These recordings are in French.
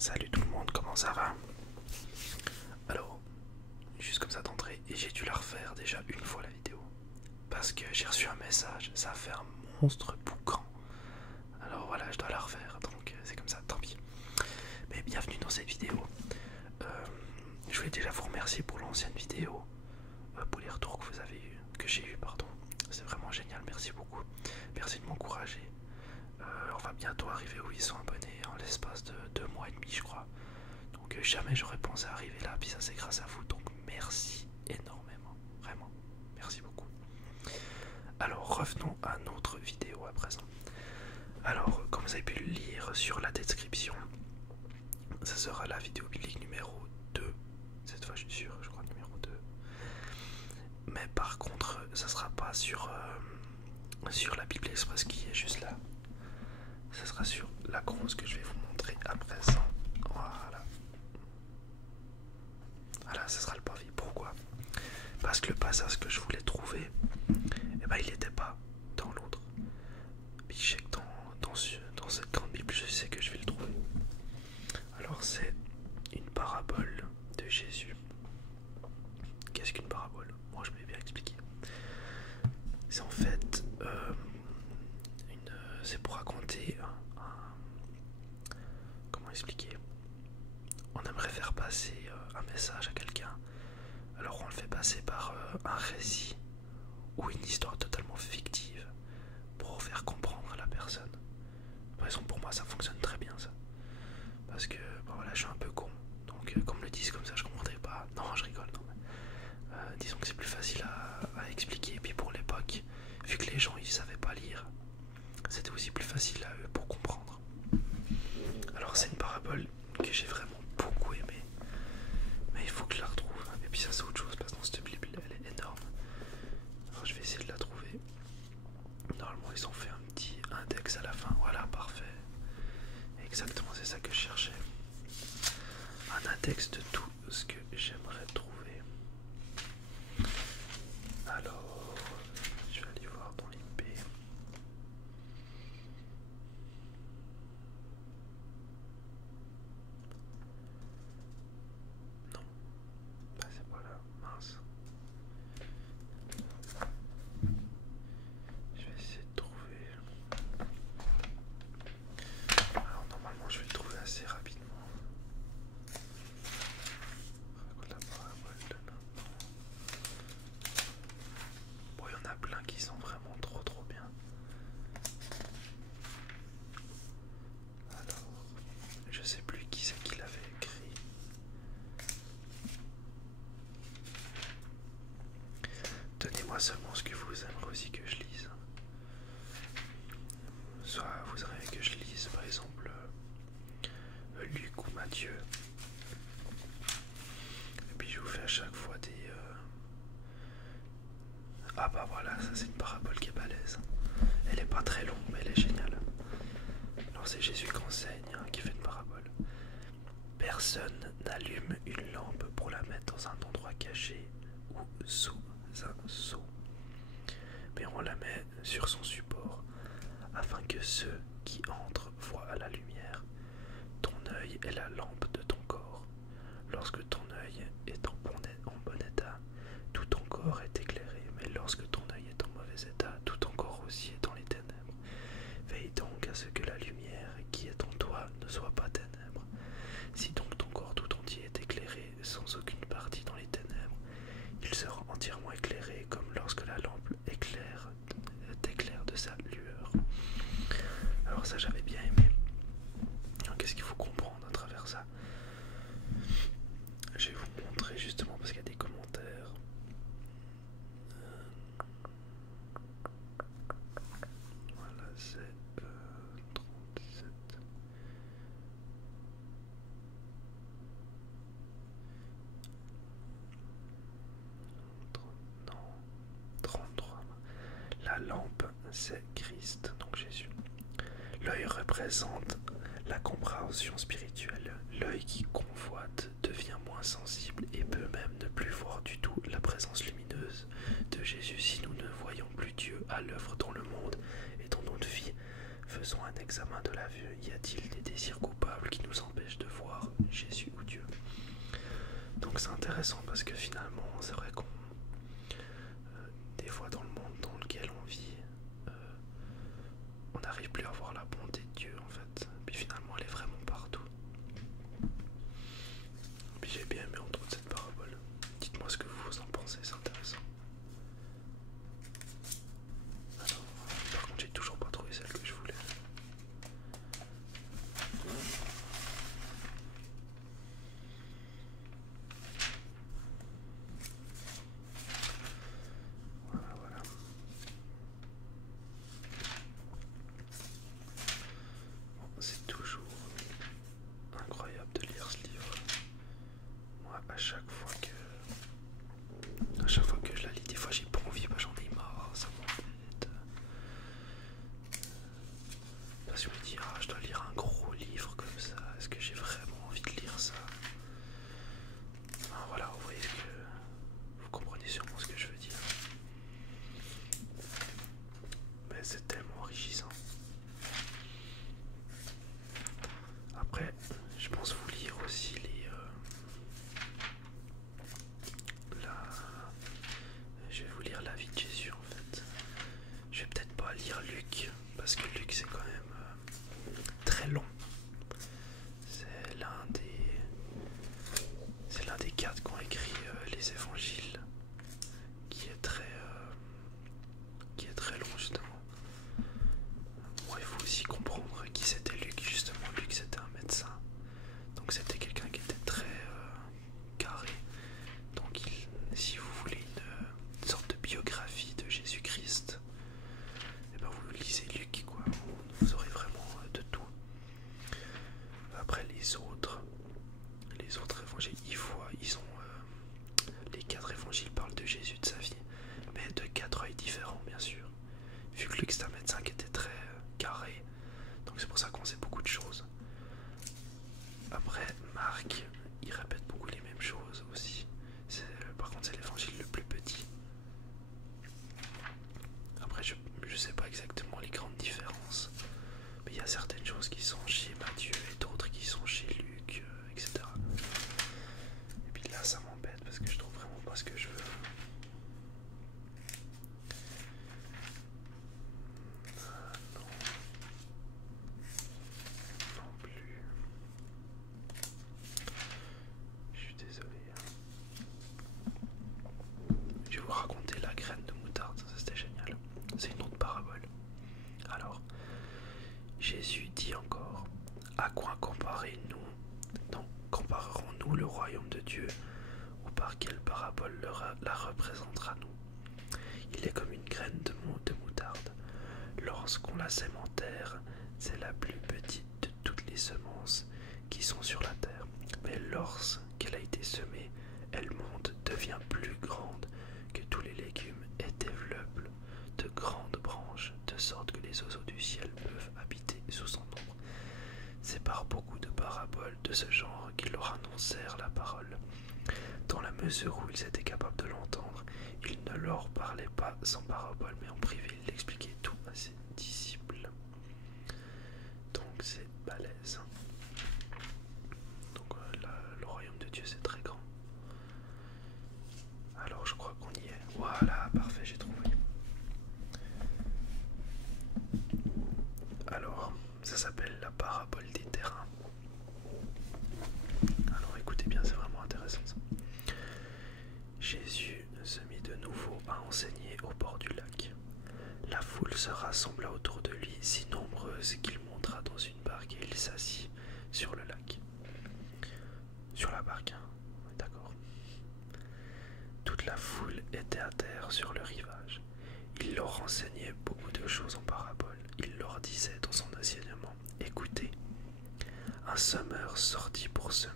Salut tout le monde, comment ça va? Alors, juste comme ça d'entrée, et j'ai dû la refaire déjà une fois la vidéo. Parce que j'ai reçu un message, ça a fait un monstre boucan. Alors voilà, je dois la refaire, donc c'est comme ça, tant pis. Mais bienvenue dans cette vidéo. Je voulais déjà vous remercier pour l'ancienne vidéo, pour les retours que vous avez eu, que j'ai eu, pardon. C'est vraiment génial, merci beaucoup. Merci de m'encourager. On va bientôt arriver aux 800 abonnés en l'espace de 2 mois et demi, je crois. Donc jamais j'aurais pensé arriver là, puis ça c'est grâce à vous, donc merci énormément, vraiment, merci beaucoup. Alors revenons à notre vidéo à présent. Alors comme vous avez pu le lire sur la description, ça sera la vidéo biblique numéro 2, cette fois je suis sûr, je crois numéro 2. Mais par contre ça sera pas sur la Bible Express qui est juste là. Ça sera sur la grosse que je vais vous montrer à présent. Voilà. Voilà, ce sera le pavé. Pourquoi? Parce que le passage que je voulais trouver, eh ben, il n'était pas dans l'autre. Puis je sais que dans cette grande Bible, je sais que je vais le trouver. Alors c'est une parabole de Jésus. Qu'est-ce qu'une parabole? Moi je vais bien expliquer. C'est en fait c'est pour raconter comment expliquer? On aimerait faire passer un message à quelqu'un. Alors on le fait passer par un récit ou une histoire totalement fictive pour faire comprendre à la personne. Par exemple pour moi ça fonctionne très bien ça. Parce que bon, voilà, je suis un peu con. Donc comme me le disent comme ça je comprendrai pas. Non je rigole non. Disons que c'est plus facile à expliquer. Et puis pour l'époque, vu que les gens ils savaient pas lire, c'était aussi plus facile à eux pour comprendre. Alors c'est une parabole que j'ai vraiment beaucoup aimée. Mais il faut que je la retrouve. Et puis ça c'est autre chose parce que dans cette Bible elle est énorme. Alors je vais essayer de la trouver. Normalement ils ont fait un petit index à la fin. Voilà, parfait. Exactement, c'est ça que je cherchais. Un index de tout ce que j'aimerais trouver. Alors, je vais aller voir dans l'IP. Non, bah c'est pas là, mince. Je vais essayer de trouver. Alors normalement je vais le trouver assez rapidement. La parabole de l'enfant. Bon, il y en a plein qui sont vraiment trop bien. Alors, je sais plus qui c'est qui l'avait écrit. Donnez-moi seulement ce que vous aimerez aussi que je lise. Soit vous aimeriez que je lise par exemple Luc ou Matthieu. Et puis je vous fais à chaque fois des... Ah bah voilà, ça c'est une parabole qui est balèze. Elle est pas très longue mais elle est géniale. Alors c'est Jésus qui enseigne, hein, qui fait une parabole. Personne n'allume une lampe pour la mettre dans un endroit caché ou sous un seau. Mais on la met sur son support, afin que ceux qui entrent voient à la lumière. Ton œil est la lampe de ton corps. Lorsque ton œil est en bon état, tout ton corps est éclairé, mais lorsque ton œil est en mauvais état, tout ton corps aussi est dans les ténèbres. Veille donc à ce que la lumière qui est en toi ne soit pas ténèbres. Si donc ton corps tout entier est éclairé sans aucune partie dans les ténèbres, il sera entièrement éclairé comme lorsque la lampe t'éclaire de sa lueur. Alors ça j'avais bien aimé. Qu'est-ce qu'il faut comprendre à travers ça? Je vais vous montrer justement parce qu'il y a des commentaires. Voilà, c'est 37. Non, 33. La lampe, c'est Christ, donc Jésus. L'œil représente la compréhension spirituelle. L'œil qui convoite devient moins sensible et peut même ne plus voir du tout la présence lumineuse de Jésus si nous ne voyons plus Dieu à l'œuvre dans le monde et dans notre vie. Faisons un examen de la vue. Y a-t-il des désirs coupables qui nous empêchent de voir intéressant parce que finalement, c'est vrai qu'on, des fois dans le monde dans lequel on vit, on n'arrive plus à voir la bonté de Dieu en fait. Puis finalement, elle est vraiment partout. Puis j'ai bien aimé entre autres cette parabole. Dites-moi ce que vous en pensez, c'est intéressant. Alors, par contre, j'ai toujours pas trouvé celle que je voulais. Voilà, voilà. Bon, c'est toujours incroyable de lire ce livre. Moi, à chaque fois que je la lis, des fois j'ai pas envie, bah, j'en ai marre, ça m'embête. Parce que je me dis, ah, je dois lire un gros livre comme ça, est-ce que j'ai vraiment envie de lire ça? Ah, voilà, vous voyez que vous comprenez sûrement ce que je veux dire. Mais c'est tellement enrichissant. Après, je pense vous lire aussi je vais vous lire la vie de Jésus en fait. Je vais peut-être pas lire Luc, parce que Luc c'est quand même très long. C'est l'un des quatre qui ont écrit les évangiles, qui est très long justement. Bon, il faut aussi comprendre qui c'était Luc justement. Luc c'était un médecin, donc c'était quelqu'un qui était très carré. Donc si vous voulez une sorte de biographie de Jésus-Christ, et ben vous lisez Luc quoi. Vous aurez vraiment de tout. Après les autres évangiles, ils ont les quatre évangiles parlent de Jésus, de sa vie, mais de quatre œils différents bien sûr. Vu que Luc c'est un médecin qui était très carré, donc c'est pour ça qu'on sait beaucoup de choses. Après Marc, il répète beaucoup les mêmes choses aussi. Par contre c'est l'évangile le plus petit. Après je sais pas exactement les grandes différences, mais il y a certaines choses qui sont chez Matthieu et d'autres qui sont chez Luc, etc. Et puis là ça m'embête parce que je trouve vraiment pas ce que je veux. Non. Non plus. Je suis désolé. Je vais vous raconter la graine de moutarde, ça c'était génial. C'est une autre parabole. Alors, Jésus dit encore, à quoi comparerons-nous le royaume de Dieu, ou par quelle parabole la représentera-nous? Il est comme une graine de moutarde. Lorsqu'on la sème en terre, c'est la plus petite de toutes les semences qui sont sur la terre. Mais lorsqu'elle a été semée, elle monte, devient plus grande que tous les légumes et développe de grandes branches, de sorte que les oiseaux du ciel peuvent habiter sous son ombre. C'est par beaucoup de paraboles de ce genre qu'ils leur annoncèrent la parole. Dans la mesure où ils étaient capables de l'entendre, il ne leur parlait pas sans parabole, mais en privé il expliquait tout à ses disciples. Donc c'est balèze. Donc le royaume de Dieu c'est très grand. Alors je crois qu'on y est. Voilà, parfait, j'ai trouvé. Alors, ça s'appelle la parabole des terrains. Alors écoutez bien, c'est vraiment intéressant ça. Jésus se mit de nouveau à enseigner au bord du lac. La foule se rassembla autour de lui, si nombreuse qu'il monta dans une barque et il s'assit sur le lac. Sur la barque, hein, d'accord. Toute la foule était à terre sur le rivage. Il leur enseignait beaucoup de choses en parabole. Il leur disait dans son enseignement, écoutez, un semeur sortit pour semer.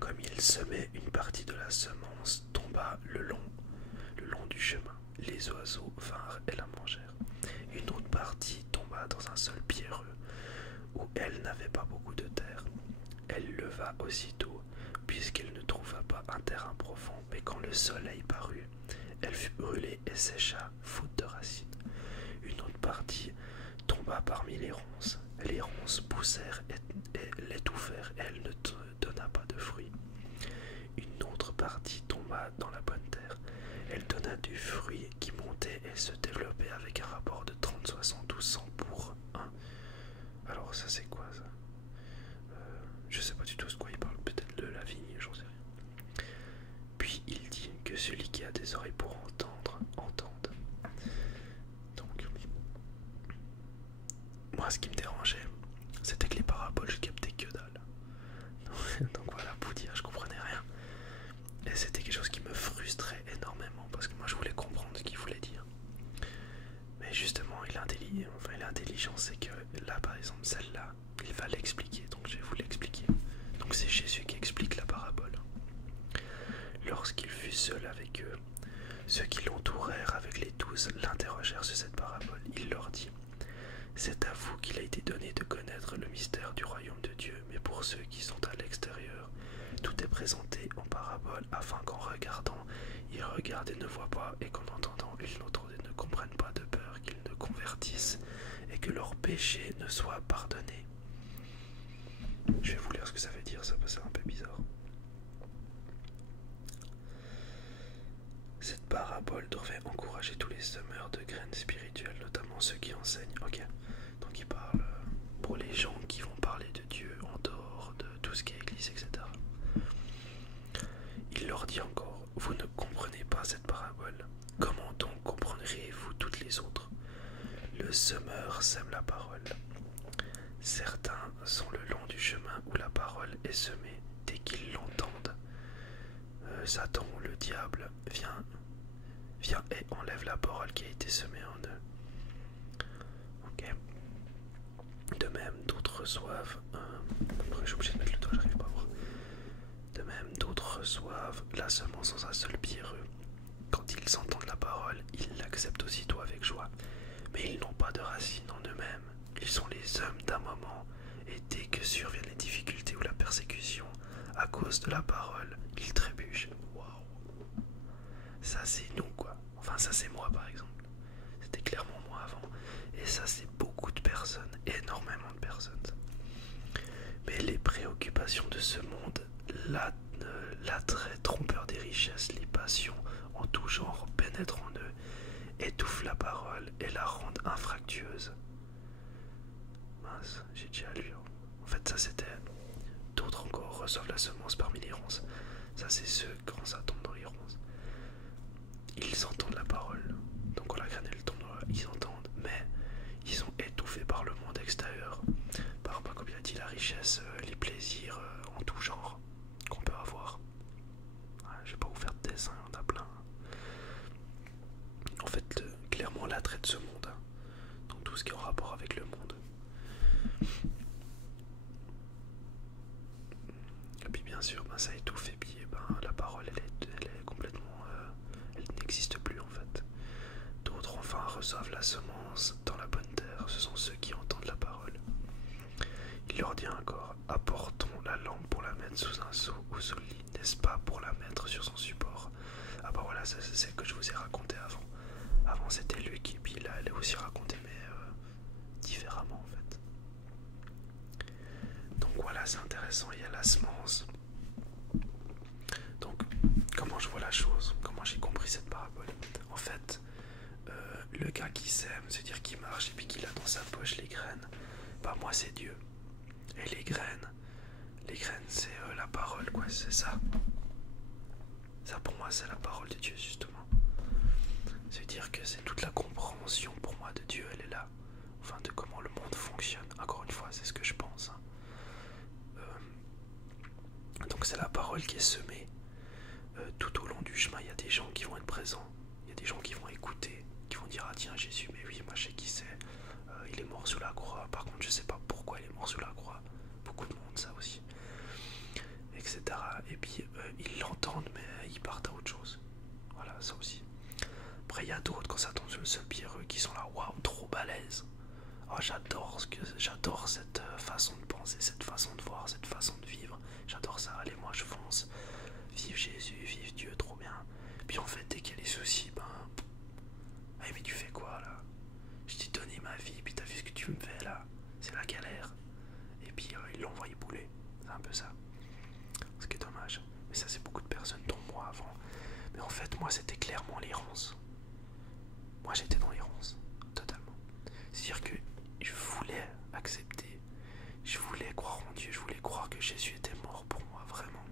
Comme il semait, une partie de la semence tomba le long du chemin. Les oiseaux vinrent et la mangèrent. Une autre partie tomba dans un sol pierreux, où elle n'avait pas beaucoup de terre. Elle leva aussitôt, puisqu'elle ne trouva pas un terrain profond, mais quand le soleil parut, elle fut brûlée et sécha, faute de racines. Une autre partie tomba parmi les ronces. Les ronces poussèrent et l'étouffèrent, et elle ne donna pas de fruits. Une autre partie pas dans la bonne terre. Elle donna du fruit qui montait et se développait avec un rapport de 30, 60 ou 100 pour 1. Alors ça c'est quoi ça? Je sais pas du tout de quoi il parle, peut-être de la vigne, j'en sais rien. Puis il dit que celui qui a des oreilles pour entendre, entende. Donc, moi ce qui me dérangeait, c'était que les paraboles je captais que dalle. Donc voilà, pour dire, je comprenais rien. Et c'était quelque chose qui me frustrait énormément parce que moi je voulais comprendre ce qu'il voulait dire. Mais justement, il est intelligent, c'est que là par exemple, celle-là, il va l'expliquer, donc je vais vous l'expliquer. Donc c'est Jésus qui explique la parabole. Lorsqu'il fut seul avec eux, ceux qui l'entourèrent avec les 12 l'interrogèrent sur cette parabole. Il leur dit: c'est à vous qu'il a été donné de connaître le mystère du royaume de Dieu, mais pour ceux qui sont à l'extérieur, tout est présenté en parabole, afin qu'en regardant, ils regardent et ne voient pas, et qu'en entendant, ils n'entendent et ne comprennent pas, de peur qu'ils ne convertissent et que leurs péchés ne soient pardonnés. Je vais vous lire ce que ça veut dire, ça peut être un peu bizarre. Cette parabole devrait encourager tous les semeurs de graines spirituelles, notamment ceux qui enseignent. Ok, donc il parle pour les gens qui vont parler de Dieu en dehors de tout ce qui est église, etc. Il leur dit encore: vous ne comprenez pas cette parabole. Comment donc comprendriez-vous toutes les autres? Le semeur sème la parole. Certains sont le long du chemin où la parole est semée. Dès qu'ils l'entendent, Satan, le diable, vient et enlève la parole qui a été semée en eux. Ok. De même, d'autres reçoivent. Je suis obligé de mettre le doigt, j'arrive pas à voir. De même, d'autres reçoivent la semence dans un seul pierreux. Quand ils entendent la parole, ils l'acceptent aussitôt avec joie. Mais ils n'ont pas de racine en eux-mêmes. Ils sont les hommes d'un moment, et dès que surviennent les difficultés ou la persécution, à cause de la parole, ils trébuchent. Waouh! Ça c'est nous quoi. Enfin ça c'est moi par exemple. C'était clairement moi avant. Et ça c'est beaucoup de personnes, énormément de personnes. Mais les préoccupations de ce monde, l'attrait trompeur des richesses, les passions en tout genre pénètrent en eux, étouffent la parole et la rendent infructueuse. Mince, j'ai déjà lu. En fait ça c'était... D'autres encore reçoivent la semence parmi les ronces. Ça c'est ceux quand ça tombe dans les ronces. Ils entendent la parole. Donc quand la graine tombe, ils entendent, mais ils sont étouffés par le monde extérieur. Par, comme il a dit, la richesse, les plaisirs en tout genre qu'on peut avoir. Ouais, je vais pas vous faire de dessin, il y en a plein. En fait, clairement l'attrait de ce monde. Hein. Donc tout ce qui est en rapport avec le monde. Et puis bien sûr, ben, ça étouffe et puis ben, la parole elle est complètement... elle n'existe plus en fait. D'autres enfin reçoivent la semence dans la bonne terre, ce sont ceux qui entendent la parole. Il leur dit encore: apportons la lampe pour la mettre sous un seau ou sous le lit, n'est-ce pas, pour la mettre sur son support. Ah bah voilà, c'est ce que je vous ai raconté avant. Avant c'était lui qui, puis là elle est aussi racontée mais différemment en fait. Donc voilà, c'est intéressant, il y a la semence. Donc comment je vois la chose, comment j'ai compris cette parabole. En fait, le gars qui sème, c'est-à-dire qui marche et puis qu'il a dans sa poche les graines, bah moi c'est Dieu. Et les graines c'est la parole quoi, c'est ça. Ça pour moi c'est la parole de Dieu justement. C'est-à-dire que c'est toute la compréhension pour moi de Dieu, elle est là. Enfin de comment le monde fonctionne, encore une fois c'est ce que je pense. Hein. Donc c'est la parole qui est semée. Tout au long du chemin il y a des gens qui vont être présents. Il y a des gens qui vont écouter, qui vont dire: ah tiens Jésus, mais oui moi je sais qui c'est, il est mort sur la croix, par contre je sais pas pourquoi il est mort sur la croix, beaucoup de monde ça aussi, etc. Et puis ils l'entendent mais ils partent à autre chose, voilà ça aussi. Après il y a d'autres quand ça tombe sur le seul pierreux qui sont là: waouh trop balèze, oh, j'adore cette façon de penser, cette façon de voir, cette façon de vivre, j'adore ça, allez moi je fonce, vive Jésus, vive Dieu, trop bien. Puis en fait dès qu'il y a des soucis, ben hey, mais tu fais quoi là? Je t'ai donné ma vie, puis t'as vu ce que tu me fais là? C'est la galère. Et puis ils l'ont envoyé bouler. moi c'était clairement les ronces. Moi j'étais dans les ronces, totalement. C'est-à-dire que je voulais accepter, je voulais croire en Dieu, je voulais croire que Jésus était mort pour moi, vraiment.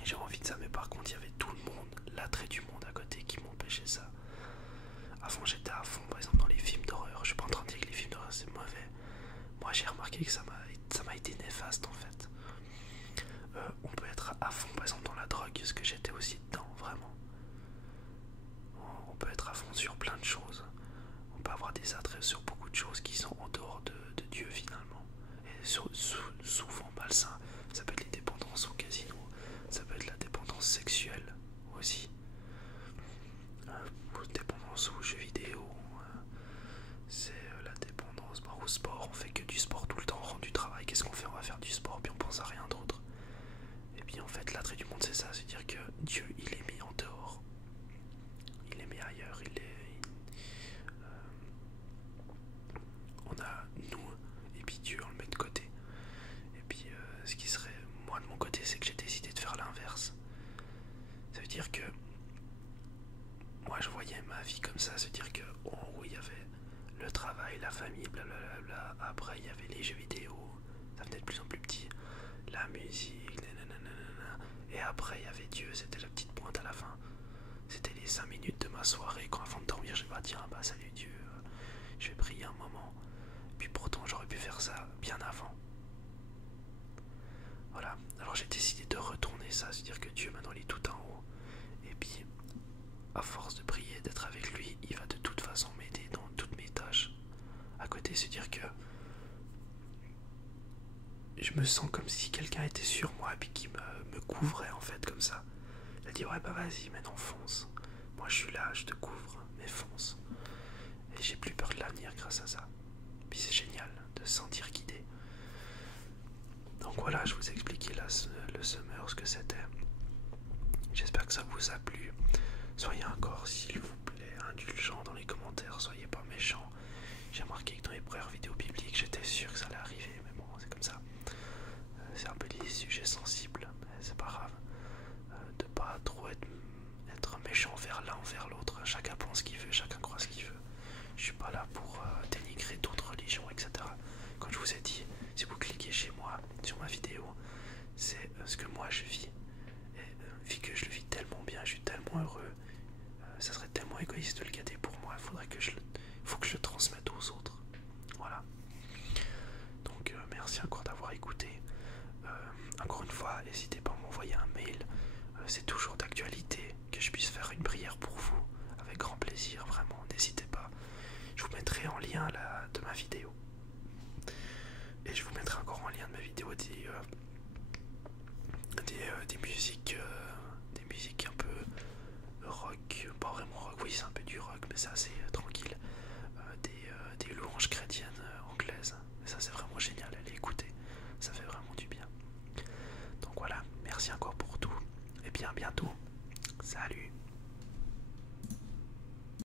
Et j'ai envie de ça, mais par contre il y avait tout le monde, l'attrait du monde à côté qui m'empêchait ça. Avant j'étais à fond, par exemple dans les films d'horreur. Je suis pas en train de dire que les films d'horreur c'est mauvais. Moi j'ai remarqué que ça m'a été néfaste en fait. On peut être à fond par exemple dans la drogue, ce que j'étais aussi dedans, vraiment. On peut être à fond sur plein de choses. On peut avoir des attraits sur beaucoup de choses qui sont en dehors de Dieu finalement. Et souvent malsains. Ça peut être les dépendances au casino, ça peut être la dépendance sexuelle aussi. Dépendance aux jeux vidéo, c'est la dépendance au sport. On fait que du sport tout le temps, on rentre du travail, qu'est-ce qu'on fait? On va faire du sport, puis on pense à rien d'autre. Et puis en fait l'attrait du monde c'est ça, c'est dire que Dieu il est mis en dehors, il est mis ailleurs, on a nous et puis Dieu on le met de côté. Et puis ce qui serait moi de mon côté c'est que j'ai décidé de faire l'inverse. Ça veut dire que moi je voyais ma vie comme ça, se dire que en haut il y avait le travail, la famille, blablabla, après il y avait les jeux vidéo, ça venait de plus en plus petit, la musique, nanana, et après il y avait Dieu, c'était la petite pointe à la fin. C'était les 5 minutes de ma soirée quand avant de dormir je me dis tiens bah salut Dieu, je vais prier un moment. Puis pourtant j'aurais pu faire ça bien avant. Voilà, alors j'ai décidé de retourner ça, se dire que Dieu maintenant il est tout en haut. Et puis à force de prier, d'être avec lui, il va de toute façon m'aider dans toutes mes tâches. À côté, se dire que je me sens comme si quelqu'un était sur moi et puis qui me couvrait en fait comme ça. Il a dit ouais bah vas-y maintenant fonce. Moi je suis là, je te couvre, mais fonce. Et j'ai plus peur de l'avenir grâce à ça. Puis c'est génial de se sentir guidé. Donc voilà, je vous ai expliqué là le summer, ce que c'était. J'espère que ça vous a plu. Soyez encore, s'il vous plaît, indulgents dans les commentaires, soyez pas méchants. J'ai remarqué que dans les premières vidéos bibliques, j'étais sûr que ça allait arriver, mais bon, c'est comme ça. C'est un peu des sujets sensibles, mais c'est pas grave. De pas trop être méchant vers l'un ou vers l'autre. Chacun pense ce qu'il veut, chacun croit ce qu'il veut. Je suis pas là pour dénigrer d'autres religions, etc. Comme je vous ai dit, si vous cliquez chez moi, sur ma vidéo, c'est ce que moi je vis. Et vu que je le vis tellement bien, je suis tellement heureux, ça serait tellement égoïste de le garder pour moi. Faut que je le transmette aux autres. Voilà. Donc merci encore d'avoir écouté. Encore une fois, n'hésitez pas à m'envoyer un mail. C'est toujours d'actualité que je puisse faire une prière pour vous. Avec grand plaisir, vraiment. N'hésitez pas. Je vous mettrai en lien de ma vidéo. Et je vous mettrai encore en lien de ma vidéo des musiques